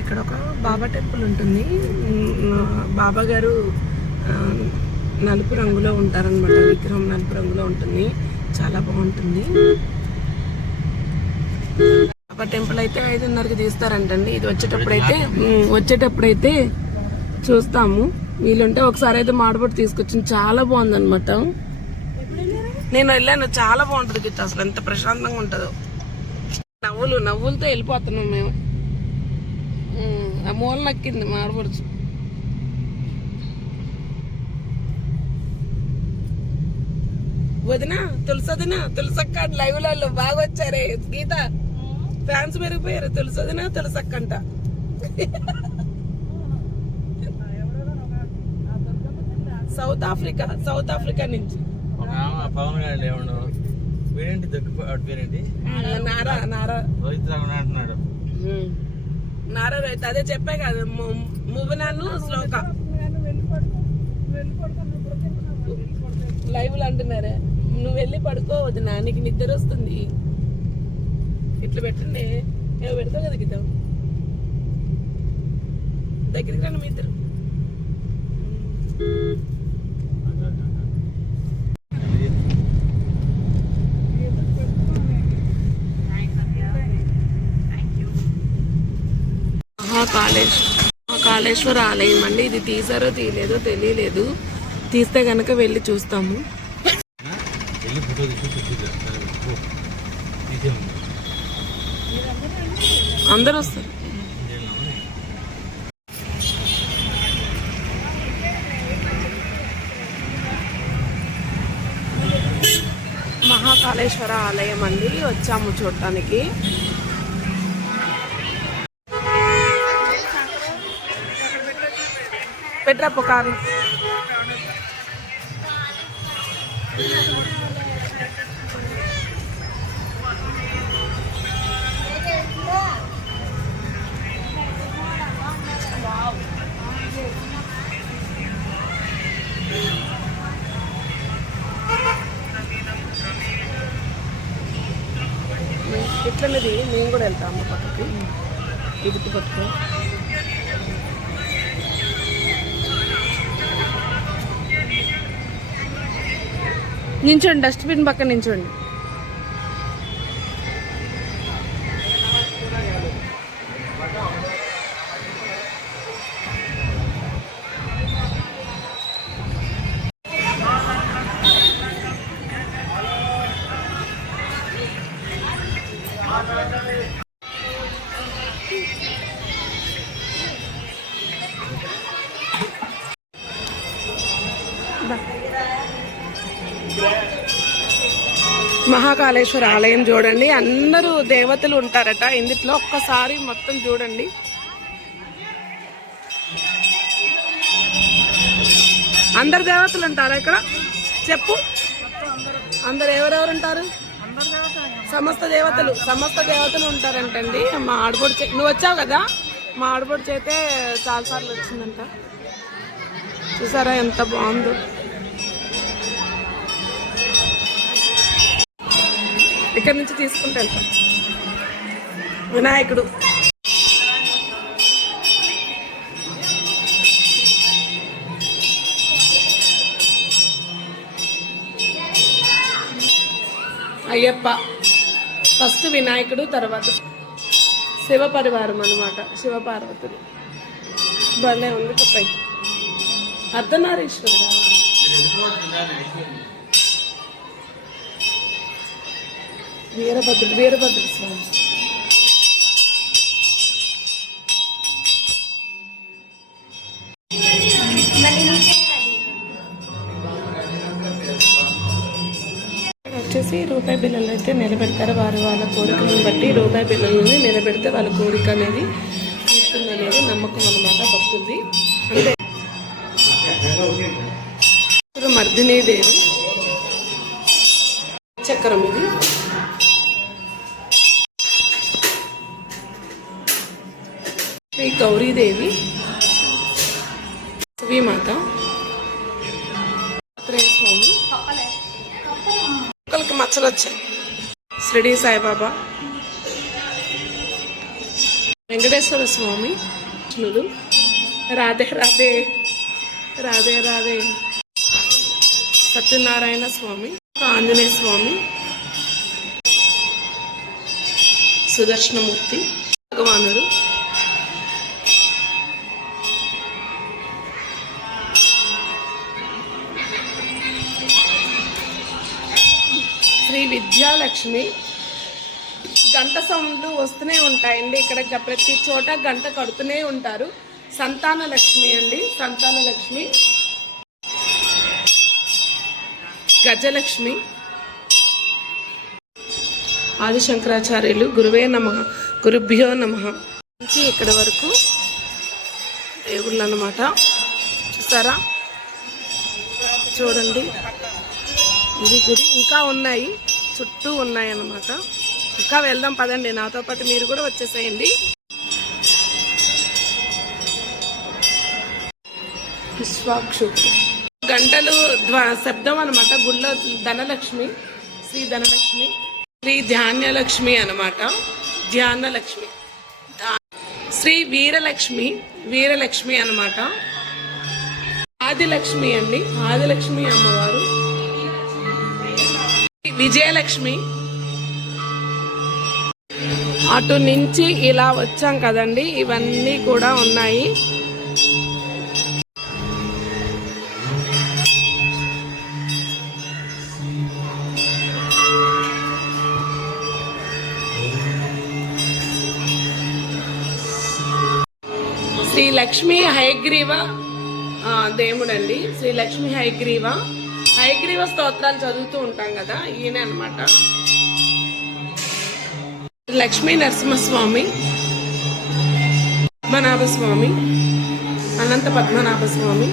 ఇక్కడ ఒక బాబా టెంపుల్ ఉంటుంది. బాబా గారు నలుపు రంగులో ఉంటారనమాట విగ్రహం నలుపు రంగులో ఉంటుంది. చాలా బాగుంటుంది. బాబా టెంపుల్ అయితే ఐదున్నరకి తీస్తారంటండి. ఇది వచ్చేటప్పుడైతే వచ్చేటప్పుడైతే చూస్తాము. వీళ్ళుంటే ఒకసారి అయితే మాడబొట్టు తీసుకొచ్చింది. చాలా బాగుందనమాట నేను వెళ్ళాను. చాలా బాగుంటుంది గిట్ట అసలు ఎంత ప్రశాంతంగా ఉంటుందో. నవ్వులు నవ్వులతో వెళ్ళిపోతున్నాం మేము. ఆ మూల నక్కింది మాడపడుచు వదినా తులసదినా తులసక్క లైవ్లలో బాగా వచ్చారే గీత? ఫ్యాన్స్ పెరిగిపోయారు తులసదినా తులసక్క అంట సౌత్ ఆఫ్రికా సౌత్ ఆఫ్రికా నుంచి. పవన్ గారు లేవడు పేరేంటి దగ్గు పేరేంటి నారా నారా. రోహిత్ రావు అంటున్నాడు. నారా రైతు అదే చెప్పే కదా. మువ్వనాను శ్లోక. లైవ్లో అంటున్నారే. నువ్వు వెళ్ళి పడుకోవద్దు నా నీకు నిద్ర వస్తుంది. ఇట్లా పెట్టండి. ఏమో పెడతావు కదా గీతం? దగ్గరికి రండి మీ ఇద్దరు మహాకాళేశ్వర మహాకాళేశ్వర ఆలయం అండి. ఇది తీసారో తీయలేదో తెలియలేదు. తీస్తే గనక వెళ్ళి చూస్తాము. అందరూ వస్తారు. మహాకాళేశ్వర ఆలయం అండి. వచ్చాము చూడటానికి. పెట్టరా పుకారు? ఇట్లనేది మేము కూడా వెళ్తాము పక్కకి. ఇదికి పట్టుకో నించోండి డస్ట్బిన్ పక్కన నించోండి. మహాకాళేశ్వర ఆలయం చూడండి. అందరూ దేవతలు ఉంటారట. ఇందులో ఒక్కసారి మొత్తం చూడండి. అందరు దేవతలు ఉంటారా ఇక్కడ? చెప్పు. అందరు ఎవరెవరు ఉంటారు? సమస్త దేవతలు. సమస్త దేవతలు ఉంటారంటండి. మా ఆడబడి చే నువ్వు వచ్చావు కదా? మా ఆడబడి చేతే చాలాసార్లు వచ్చిందంట. చూసారా ఎంత బాగుందో. ఇక్కడ నుంచి తీసుకుంటూ వెళ్తాం. వినాయకుడు. అయ్యప్ప. ఫస్ట్ వినాయకుడు తర్వాత శివ పరివారం అనమాట శివపార్వతుడు భలే ఉంది కప్పై అర్ధనారీశ్వరుడా. వీరభద్రుడు వీరభద్రుడు స్వామి వచ్చేసి రూపాయి బిల్లలు అయితే నిలబెడతారు. వారి వాళ్ళ కోరికలను బట్టి రూపాయి బిల్లలని నిలబెడితే వాళ్ళ కోరిక అనేది తీరుతుంది అనేది నమ్మకం అనమాట భక్తులది. అంటే మర్దినీ దేవి చక్రం ఇది. శ్రీ గౌరీదేవి మాత స్వామి కుక్కలకి మచ్చలు వచ్చాయి షిరిడి సాయిబాబా వెంకటేశ్వర స్వామి కృష్ణుడు రాధే రాధే రాధే రాధే సత్యనారాయణ స్వామి ఆంజనేయ స్వామి సుదర్శనమూర్తి భగవానుడు శ్రీ విద్యాలక్ష్మి. గంట సౌండ్లు వస్తూనే ఉంటాయండి. ఇక్కడ ప్రతి చోట గంట కడుతూనే ఉంటారు. సంతాన లక్ష్మి అండి. సంతాన లక్ష్మి. గజలక్ష్మి. ఆదిశంకరాచార్యులు గురువే నమ. గురుభ్యో నమ. నుంచి ఇక్కడ వరకు దేవుళ్ళు అన్నమాట చూసారా? చూడండి. ఇది గుడి ఇంకా ఉన్నాయి. చుట్టూ ఉన్నాయి అన్నమాట ఇంకా వెళ్దాం పదండి. నాతో పాటు మీరు కూడా వచ్చేసేయండి. గంటలు ధ్వ శబ్దం అనమాట గుళ్ళో ధనలక్ష్మి శ్రీ ధనలక్ష్మి శ్రీ ధాన్యలక్ష్మి అనమాట ధ్యానలక్ష్మి. శ్రీ వీరలక్ష్మి వీరలక్ష్మి అనమాట ఆదిలక్ష్మి అండి. ఆదిలక్ష్మి అమ్మవారు. విజయలక్ష్మి. అటు నుంచి ఇలా వచ్చాం కదండి ఇవన్నీ కూడా ఉన్నాయి. శ్రీ లక్ష్మీ హయగ్రీవ దేవుడండి. శ్రీ లక్ష్మీ హయగ్రీవ హయగ్రీవ స్తోత్రాలు చదువుతూ ఉంటాం కదా ఈయన అన్నమాట. లక్ష్మీ నరసింహస్వామి పద్మనాభ స్వామి అనంత పద్మనాభ స్వామి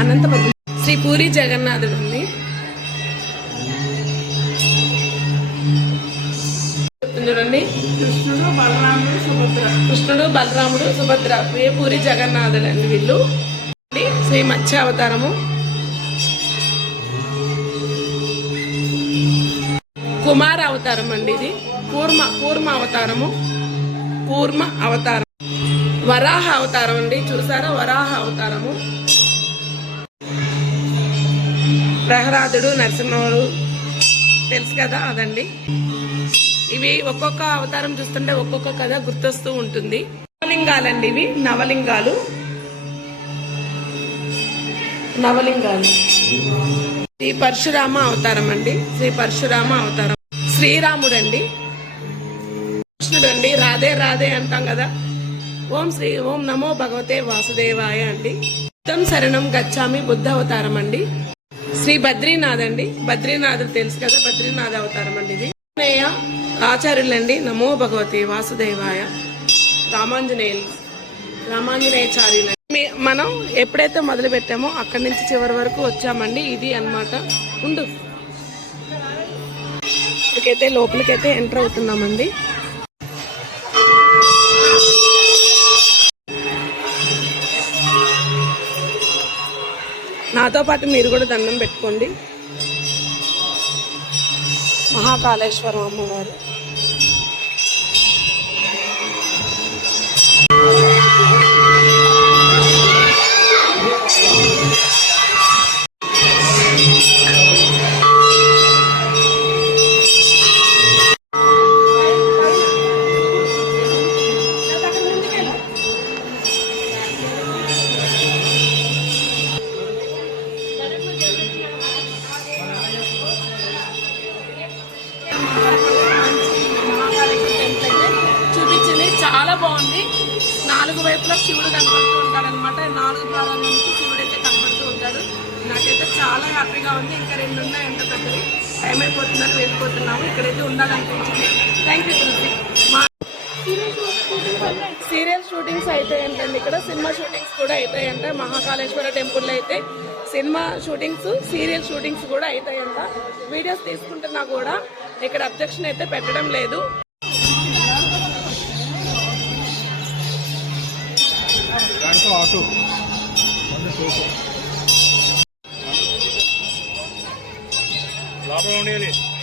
అనంత పద్మ శ్రీ పూరి జగన్నాథుడు అండి. చూడండి కృష్ణుడు బలరాముడు కృష్ణుడు బలరాముడు సుభద్ర వేపూరి జగన్నాథుడు అండి వీళ్ళు. శ్రీ మత్స్య అవతారము. కుమార అవతారం అండి ఇది. కూర్మ కూర్మ అవతారము. కూర్మ అవతారం. వరాహ అవతారం అండి. చూసారా? వరాహ అవతారము. ప్రహ్లాదుడు నరసింహుడు. తెలుసు కదా అదండి. ఇవి ఒక్కొక్క అవతారం చూస్తుంటే ఒక్కొక్క కథ గుర్తొస్తూ ఉంటుంది. నవలింగాలండి ఇవి. నవలింగాలు. నవలింగాలు. శ్రీ పరశురామ అవతారం అండి. శ్రీ పరశురామ అవతారం. శ్రీరాముడండి. కృష్ణుడు అండి రాధే రాధే అంటాం కదా. ఓం శ్రీ ఓం నమో భగవతే వాసుదేవాయ అండి. బుద్ధం శరణం గచ్చామి బుద్ధ అవతారం అండి. శ్రీ బద్రీనాథ్ అండి బద్రీనాథ్ తెలుసు కదా బద్రీనాథ్ అవతారం అండి ఇది. ఆంజనేయ ఆచార్యులండి. నమో భగవతి వాసుదేవాయ. రామాంజనేయులు. రామాంజనేయాచార్యులు మనం ఎప్పుడైతే మొదలు పెట్టామో అక్కడి నుంచి చివరి వరకు వచ్చామండి. ఇది అన్నమాట. ఉండు. ఇక్కడికైతే లోపలికైతే ఎంటర్ అవుతున్నామండి. నాతో పాటు మీరు కూడా దండం పెట్టుకోండి. మహాకాళేశ్వరం అమ్మవారు చాలా హ్యాపీగా ఉంది. ఇంకా రెండు ఉన్నాయి ఎంత పెద్దవి. టైం అయిపోతున్నారు వెళ్ళిపోతున్నాము. ఇక్కడైతే ఉండాలనిపించింది. థ్యాంక్ యూ తులసి మా సీరియల్ షూటింగ్స్ అవుతాయంటండి ఇక్కడ సినిమా షూటింగ్స్ కూడా అవుతాయంట మహాకాళేశ్వర టెంపుల్లో అయితే సినిమా షూటింగ్స్ సీరియల్ షూటింగ్స్ కూడా అవుతాయంట వీడియోస్ తీసుకుంటున్నా కూడా ఇక్కడ అబ్జెక్షన్ అయితే పెట్టడం లేదు. ఆటో. Stop around here.